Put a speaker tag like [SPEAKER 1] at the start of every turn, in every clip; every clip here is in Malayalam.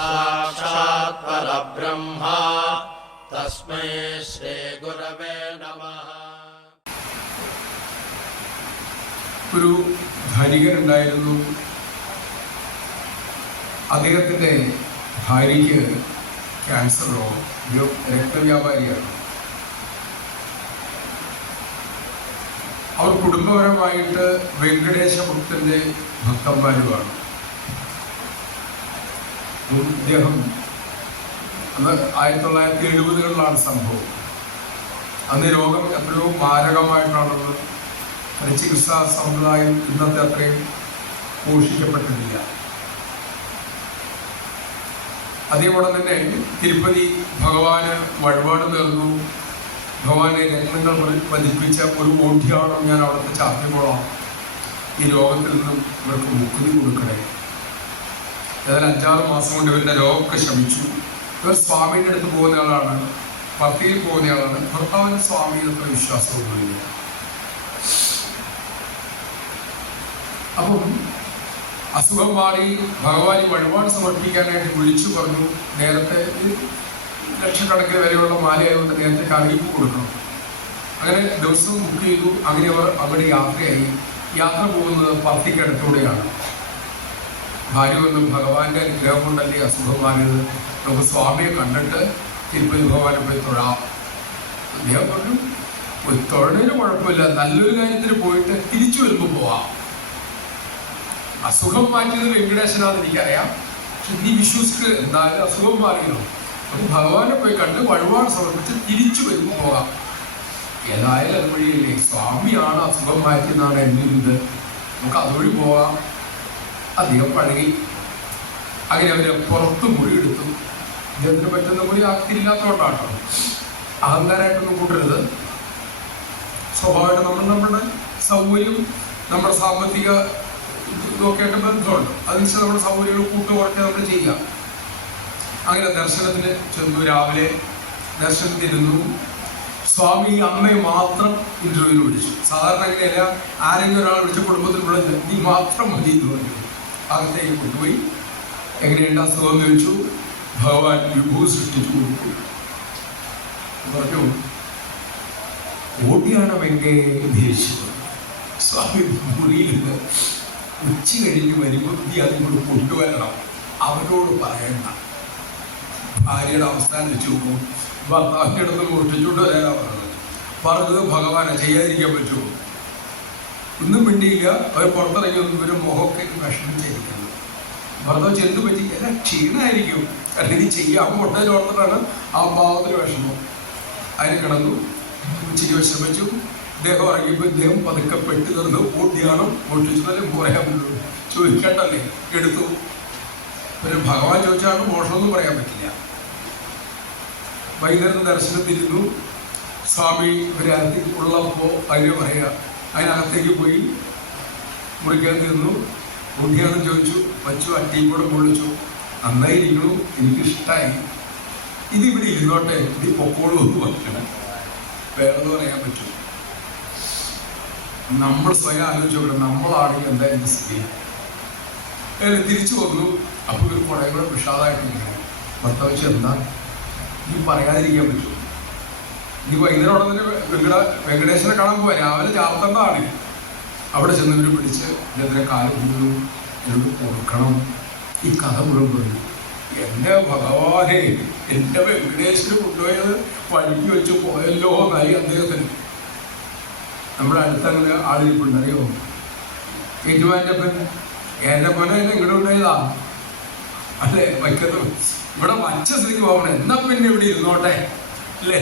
[SPEAKER 1] साक्षात् परब्रह्म तस्मै श्रीगुरवे नमः
[SPEAKER 2] ഒരു ധനികനുണ്ടായിരുന്നു അദ്ദേഹത്തിൻ്റെ ഭാര്യയ്ക്ക് ക്യാൻസർ രോഗം ഒരു രക്തവ്യാപാരിയാണ് അവർ കുടുംബപരമായിട്ട് വെങ്കടേശ ഭക്തന്റെ ഭക്തന്മാരുമാണ് ഇദ്ദേഹം അത് ആയിരത്തി തൊള്ളായിരത്തി എഴുപതുകളിലാണ് സംഭവം. അന്ന് രോഗം എത്രയോ മാരകമായിട്ടാണുള്ളത്. ചികിത്സാ സമ്പ്രദായം ഇന്നത്തെ അത്രയും പോഷിക്കപ്പെട്ടിട്ടില്ല. അതേപോലെ തന്നെ തിരുപ്പതി ഭഗവാന് വഴിപാട് നേർന്നു. ഭഗവാനെ രത്നങ്ങൾ പതിപ്പിച്ച ഒരു ഓഢ്യാണോ ഞാൻ അവിടുത്തെ ചാർത്തിക്കോളാം ഈ ലോകത്തിൽ നിന്നും ഇവർക്ക് മുക്തി കൊടുക്കണേ. ഏതായാലും അഞ്ചാറ് മാസം കൊണ്ട് ഇവരുടെ രോഗമൊക്കെ ശമിച്ചു ഇവർ സ്വാമിയുടെ അടുത്ത് പോകുന്ന ആളാണ്. പത്തിയിൽ പോകുന്ന ആളാണ്. ഭർത്താവിന് സ്വാമിയിൽ അത്ര വിശ്വാസമൊന്നുമില്ല അപ്പം അസുഖം മാറി ഭഗവാനെ വഴിപാട് സമർപ്പിക്കാനായിട്ട് വിളിച്ചു പറഞ്ഞു. നേരത്തെ ലക്ഷക്കണക്കിന് വരെയുള്ള മാലയായതുകൊണ്ട് നേരത്തെ അറിയിപ്പ് കൊടുക്കണം. അങ്ങനെ ദിവസവും ബുക്ക് ചെയ്തു. അങ്ങനെ അവർ അവിടെ യാത്രയായി. യാത്ര പോകുന്നത് പത്തിക്കടുത്തൂടെയാണ് ഭാര്യ വന്നും ഭഗവാന്റെ അനുഗ്രഹം കൊണ്ടല്ലേ അസുഖം മാറിയത് നമുക്ക് സ്വാമിയെ കണ്ടിട്ട് തിരുപ്പതി ഭഗവാനെ പോയി തൊഴാം. അദ്ദേഹം പറഞ്ഞു "ഒരു തൊഴിലിന് കുഴപ്പമില്ല. നല്ലൊരു കാര്യത്തിന് പോയിട്ട് തിരിച്ചു വരുമ്പോൾ പോവാം. അസുഖം മാറ്റിയത് വെങ്കടേശനാന്ന് എനിക്കറിയാം. പക്ഷെ നീ വിശ്വസിക്ക് എന്തായാലും അസുഖം മാറിയോ? അപ്പൊ ഭഗവാനെ പോയി കണ്ട് വഴിപാട് സമർപ്പിച്ച് തിരിച്ചു വരുമ്പോൾ പോകാം ഏതായാലും അതുവഴിയില്ലേ? സ്വാമിയാണ് അസുഖം മാറ്റിയെന്നാണ് ഇത്. നമുക്ക് അതുവഴി പോകാം അധികം പഴകി അങ്ങനെ അവർ പുറത്ത് മുറി എടുത്തു. ഇദ്ദേഹത്തിന് പറ്റുന്ന മുറി ആക്കിയില്ലാത്തോണ്ടാട്ടോ അഹങ്കാരമായിട്ടൊന്നും കൂട്ടരുത്. സ്വഭാവമായിട്ട് നമ്മൾ നമ്മുടെ സൗകര്യം നമ്മുടെ സാമ്പത്തിക ഇതൊക്കെ ആയിട്ട് ബന്ധമുണ്ട്. അതിനനുസരിച്ച് നമ്മുടെ സൗകര്യങ്ങൾ കൂട്ടു കുറയ്ക്കാൻ നമ്മൾ ചെയ്യാം അങ്ങനെ ദർശനത്തിന് ചെന്നു രാവിലെ. ദർശനത്തിരുന്നു സ്വാമി അമ്മയെ മാത്രം ഇന്റർവ്യൂവിൽ വിളിച്ചു. സാധാരണ അങ്ങനെയല്ല ആരെങ്കിലും ഒരാൾ വിളിച്ച കുടുംബത്തിൽ വിളിച്ചു നീ മാത്രം മതി എന്ന് പറഞ്ഞു. അകത്തേക്ക് കൊണ്ടുപോയി. എങ്ങനെയുണ്ട് അസുഖം എന്ന് ചോദിച്ചു. ഭഗവാൻ വിഭൂ സൃഷ്ടിച്ചു കൊടുത്തു. പറഞ്ഞു ഓടിയാണമെങ്കിൽ ധരിച്ചത് സ്വാമി മുറിയിലിരുന്ന് ഉച്ച കഴിഞ്ഞ് വരുമ്പോൾ നീ അതിനോട് കൊണ്ടുവരണം. അവരോട് പറയണ്ട. ഭാര്യയുടെ അവസ്ഥാനം വെച്ച് നോക്കും. ഭർത്താവിന്റെ അടുത്ത് മോഷ്ടിച്ചുകൊണ്ട് വരാനാ പറഞ്ഞത്. പറഞ്ഞത് ഭഗവാനെ ചെയ്യാതിരിക്കാൻ പറ്റുമോ? ഒന്നും മിണ്ടിയില്ല. അവർ പുറത്തിറങ്ങി ഇവരും മുഖമൊക്കെ വിഷമിച്ചിരിക്കുന്നത് ഭർത്താവ് ചെന്ന് പറ്റി? എല്ലാ ക്ഷീണമായിരിക്കും കാരണം ഇനി ചെയ്യാൻ ഓർത്തിട്ടാണ് ആ ഭാവത്തിന് വിഷമം. അതിന് കിടന്നു. ഉച്ചയ്ക്ക് വിശ്രമിച്ചു ഇദ്ദേഹം ഇറങ്ങിയപ്പോൾ ഇദ്ദേഹം പതുക്കെ പെട്ട് തീർന്ന് പൂട്ടിയാണ് മോഷ്ടിച്ചതല്ലേ പറയാൻ പറ്റുള്ളൂ ചോദിക്കണ്ടല്ലേ? എടുത്തു. പിന്നെ ഭഗവാൻ ചോദിച്ചാണ് മോഷണമെന്ന് പറയാൻ പറ്റില്ല. വൈകുന്നേരം ദർശനത്തിരുന്നു. സ്വാമി ഇവരകത്ത് ഉള്ളപ്പോൾ അതിന് പറയുക അതിനകത്തേക്ക് പോയി മുറിക്കാൻ തീർന്നു കുട്ടിയാണ് ചോദിച്ചു. വച്ചു അട്ടിയും കൂടെ പൊള്ളിച്ചു. നന്നായിരിക്കണു. എനിക്കിഷ്ടമായി ഇതിവിടെ ഇരുന്നോട്ടെ. ഇത് പൊക്കോളൂ എന്ന് വയ്ക്കണം വേറെ പറയാൻ പറ്റും? നമ്മൾ സ്വയം ആലോചിച്ചോട്ടെ നമ്മളാണ് എന്തായാലും സ്ഥിതി തിരിച്ചു വന്നു. അപ്പോൾ ഒരു കുറേ കൂടെ വിഷാദമായിട്ടിരിക്കണം ഭർത്താവ് എന്താ? ഈ പറയാതിരിക്കാൻ പറ്റുമോ? നീ വൈകുന്നേരം തന്നെ വെങ്കട കാണാൻ പോവാ. രാവിലെ ചാർത്തേണ്ടതാണ് അവിടെ ചെന്ന് ഇവർ പിടിച്ച് ഇതിനെ കാലം മുഴുവൻ എന്നോട് ഈ കഥ മുഴുവൻ പറഞ്ഞു. എന്റെ ഭഗവാനെ എന്റെ വെങ്കടേശ്വര് കൊണ്ടുപോയത് വഴിക്ക് വെച്ച് പോയല്ലോ എന്നായി അദ്ദേഹത്തിന്. നമ്മുടെ അടുത്തങ്ങനെ ആളിരിപ്പുണ്ട് അറിയോ ഏറ്റുമാന്റെപ്പൻ എന്റെ പൊന്നെ എന്നെ ഇവിടെ ഉണ്ടായതാ അല്ലേ? വയ്ക്കുന്നത് ഇവിടെ വച്ച സ്ഥിതിക്ക് പോകണം എന്നാ പിന്നെ ഇവിടെ ഇരുന്നോട്ടെ? അല്ലേ?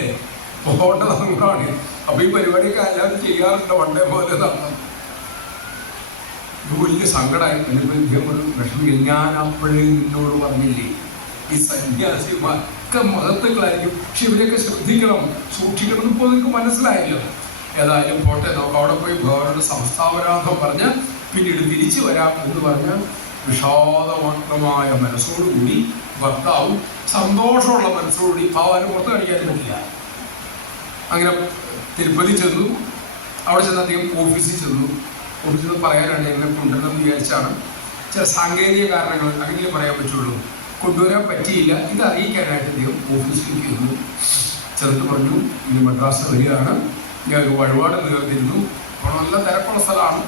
[SPEAKER 2] പോകേണ്ട നമ്മളാണ്. അപ്പൊ ഈ പരിപാടിയൊക്കെ എല്ലാവരും ചെയ്യാറുണ്ട്. വണ്ടേ പോലെ ഇത് വലിയ സങ്കടമായി ഒരു വിഷമില്ല ഞാൻ അപ്പോഴേ നിന്നോട് പറഞ്ഞില്ലേ ഈ സന്യാസിമാരൊക്കെ മഹത്വങ്ങളായിരിക്കും. പക്ഷെ ഇവരെയൊക്കെ ശ്രദ്ധിക്കണം. സൂക്ഷിക്കണം ഇപ്പോൾ നിങ്ങൾക്ക് മനസ്സിലായല്ലോ. ഏതായാലും പോട്ടെ നമുക്ക് അവിടെ പോയി ഭഗവാനോട് സംസ്ഥാപനാഥം പറഞ്ഞ് പിന്നീട് തിരിച്ചു വരാം എന്ന് പറഞ്ഞ് വിഷാദമാത്രമായ മനസ്സോടുകൂടി ഭർത്താവും സന്തോഷമുള്ള മനസ്സോടുകൂടി ഭഗവാനെ പുറത്ത് കാണിക്കാൻ പറ്റില്ല. അങ്ങനെ തിരുപ്പതി ചെന്നു. അവിടെ ചെന്ന് അദ്ദേഹം ഓഫീസിൽ ചെന്നു. ഓഫീസിൽ നിന്ന് പറയാനാണ് എന്നെ കൊണ്ടുവരണം വിചാരിച്ചാണ്. ചില സാങ്കേതിക കാരണങ്ങൾ അങ്ങനെ പറയാൻ പറ്റുള്ളൂ. കൊണ്ടുവരാൻ പറ്റിയില്ല. ഇത് അറിയിക്കാനായിട്ട് അദ്ദേഹം ഓഫീസിലേക്ക് ചെന്നു. ചെറുത്ത് പറഞ്ഞു ഇനി മദ്രാസ് വരികയാണ്. ഞാൻ ഒരു വഴിപാട് നേർന്നിരുന്നു അപ്പോൾ നല്ല തിരക്കുള്ള സ്ഥലമാണ്.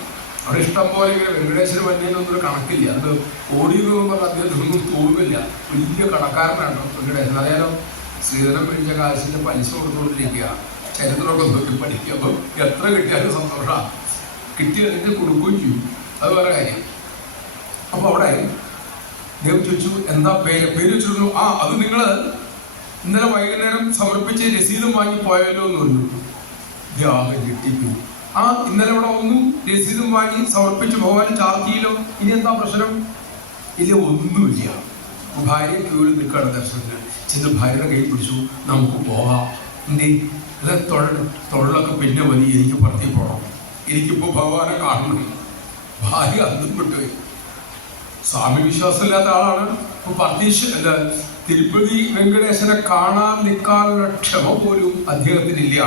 [SPEAKER 2] അവിടെ ഇഷ്ടം പോലെ ഇങ്ങനെ വെങ്കടേശ്വര വന്യനൊന്നും കണക്കില്ല. അത് ഓടിയെന്ന് പറഞ്ഞാൽ അദ്ദേഹം അദ്ദേഹത്തിനൊന്നും തോന്നുന്നില്ല. വലിയ കടക്കാരനാണ് വെങ്കടേശ്വരൻ അതായത് ശ്രീധരൻ പിടിച്ച കാശിന്റെ പലിശ കൊടുത്തുകൊണ്ടിരിക്കുക ചരിത്രമൊക്കെ നോക്കി പഠിക്കുമ്പോൾ എത്ര കിട്ടിയാലും സന്തോഷമാണ് കിട്ടിയതിന് കൊടുക്കുകയും ചെയ്യും. അത് വേറെ കാര്യം. അപ്പൊ അവിടെ ദൈവം ചോദിച്ചു എന്താ പേര്? പേര് വെച്ചിരുന്നു ആ അത് നിങ്ങൾ ഇന്നലെ വൈകുന്നേരം സമർപ്പിച്ച് രസീതും വാങ്ങി പോയാലോ എന്ന് പറഞ്ഞു. ദ്യാഹം കിട്ടിക്കും ആ ഇന്നലെ ഇവിടെ ഒന്നും രസീതും വാങ്ങി സമർപ്പിച്ച് ഭഗവാൻ ചാർത്തിയില്ലോ ഇനി എന്താ പ്രശ്നം? ഇല്ല ഒന്നുമില്ല. ഭാര്യ ക്യൂവിൽ നിൽക്കുകയാണ് ദർശനത്തിന്. ചെന്ന് ഭാര്യയുടെ കൈ പിടിച്ചു നമുക്ക് പോവാം. എന്തേ? ഇത് തൊഴിൽ തൊഴിലൊക്കെ പിന്നെ മതി. എനിക്ക് പറത്തി പോകണം എനിക്കിപ്പോ ഭഗവാനെ കാണണം. ഭാര്യ അതും വിട്ടുപോയി സ്വാമി വിശ്വാസമില്ലാത്ത ആളാണ്. ഇപ്പൊ പത്തീശ് അല്ല തിരുപ്പതി വെങ്കടേശനെ കാണാൻ നിൽക്കാനുള്ള ക്ഷമ പോലും അദ്ദേഹത്തിനില്ല.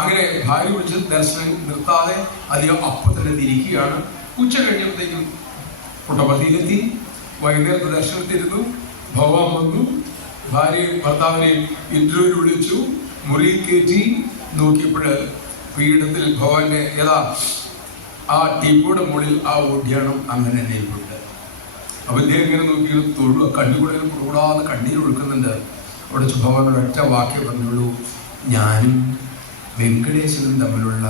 [SPEAKER 2] അങ്ങനെ ഭാര്യ വിളിച്ച് ദർശനം നിർത്താതെ അദ്ദേഹം അപ്പൊ തന്നെ തിരിക്കുകയാണ്. ഉച്ച കഴിഞ്ഞപ്പോഴത്തേക്കും പുട്ടപതിയിലെത്തി വൈകുന്നേരത്തെ ദർശനത്തിരുന്നു. ഭഗവാൻ വന്നു. ഭാര്യ ഭർത്താവിനെ ഇന്റർവ്യൂ വിളിച്ചു. മുറിയിൽ കയറ്റി നോക്കിയപ്പോൾ പീഠത്തിൽ ഭഗവാന്റെ ഏതാ ആ ടീപ്പോടെ മുകളിൽ ആ ഓടിയാണം അങ്ങനെ നിൽപ്പുണ്ട് അപ്പൊ ഇദ്ദേഹം ഇങ്ങനെ നോക്കി തൊഴു കണ്ണുകൂടെ കൂടാതെ കണ്ണീർ ഒഴുക്കുന്നുണ്ട്. അവിടെ ഭഗവാൻ ഒരൊറ്റ വാക്യം പറഞ്ഞുള്ളൂ. ഞാനും വെങ്കടേശ്വരനും തമ്മിലുള്ള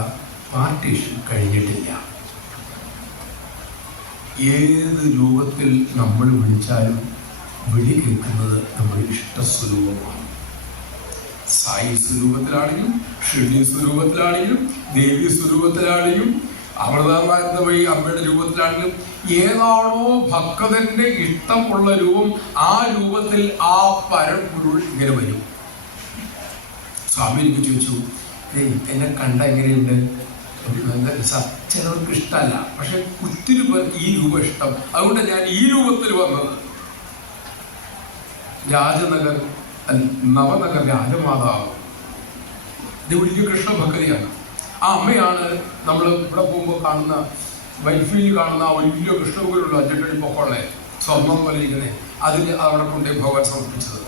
[SPEAKER 2] പാർട്ടീഷൻ കഴിഞ്ഞിട്ടില്ല. ഏത് രൂപത്തിൽ നമ്മൾ വിളിച്ചാലും വിളി കേൾക്കുന്നത് നമ്മുടെ ഇഷ്ടസ്വരൂപമാണ്. സായി സ്വരൂപത്തിലാണെങ്കിലും ഷിർഡി സ്വരൂപത്തിലാണെങ്കിലും ദേവി സ്വരൂപത്തിലാണെങ്കിലും അമൃതാനന്ദ വഴി അമ്മയുടെ രൂപത്തിലാണെങ്കിലും ഏതാണോ ഭക്തന്റെ ഇഷ്ടമുള്ള രൂപം ആ രൂപത്തിൽ ആ പരമ്പൊരുൾ ഇങ്ങനെ വരും. സ്വാമി എനിക്ക് ചോദിച്ചു "ഏയ്, എന്നെ കണ്ട എങ്ങനെയുണ്ട്? ചിലർക്ക് ഇഷ്ടമല്ല. പക്ഷെ പേർക്ക് ഈ രൂപം ഇഷ്ടം. അതുകൊണ്ട് ഞാൻ ഈ രൂപത്തിൽ വന്നത്. രാജനഗർ അല്ല, അനുമാതാവ് ഇത് വലിയ കൃഷ്ണഭക്തിയാണ് ആ അമ്മയാണ് നമ്മൾ ഇവിടെ പോകുമ്പോൾ കാണുന്ന വൈഫിൽ കാണുന്ന വലിയ കൃഷ്ണഭക്തിയുള്ള അഞ്ചെട്ടടി പൊക്കോളെ സ്വർണം പോലെ ഇരിക്കുന്നത് അതിന് അവിടെ കൊണ്ടേ ഭഗവാൻ സമർപ്പിച്ചത്.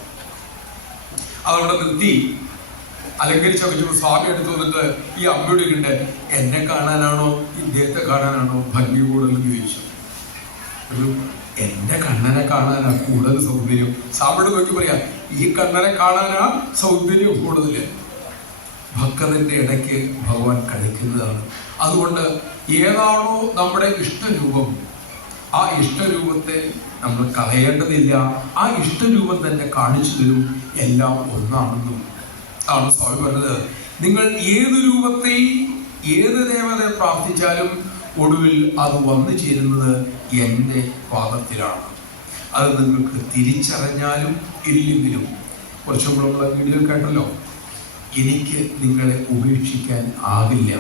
[SPEAKER 2] അതവിടെ നിർത്തി അലങ്കരിച്ച വെച്ചു സ്വാമി എടുത്തു വന്നിട്ട് ഈ അമ്മയുടെ കണ്ട് എന്നെ കാണാനാണോ? ഇദ്ദേഹത്തെ കാണാനാണോ ഭംഗി കൂടുതൽ ചോദിച്ചു. എന്റെ കണ്ണനെ കാണാനാ കൂടുതൽ സൗന്ദര്യം. സാമ്പിട് നോക്കി പറയാ ഈ കണ്ണനെ കാണാനാ സൗന്ദര്യം കൂടുതൽ ഭക്തന്റെ ഇടയ്ക്ക് ഭഗവാൻ കളിക്കുന്നതാണ് അതുകൊണ്ട് ഏതാണോ നമ്മുടെ ഇഷ്ടരൂപം ആ ഇഷ്ടരൂപത്തെ നമ്മൾ കളയേണ്ടതില്ല. ആ ഇഷ്ടരൂപം തന്നെ കാണിച്ചു തരും. എല്ലാം ഒന്നാണെന്നും ആണ് സ്വാമി പറഞ്ഞത്. നിങ്ങൾ ഏത് രൂപത്തെ ഏത് ദേവതയെ പ്രാർത്ഥിച്ചാലും ഒടുവിൽ അത് വന്നു ചേരുന്നത് എന്റെ പാദത്തിലാണ്. അത് നിങ്ങൾക്ക് തിരിച്ചറിഞ്ഞാലും ഇല്ലെങ്കിലും കുറച്ചും കൂടെ വീഡിയോ കേട്ടല്ലോ എനിക്ക് നിങ്ങളെ ഉപേക്ഷിക്കാൻ ആകില്ല.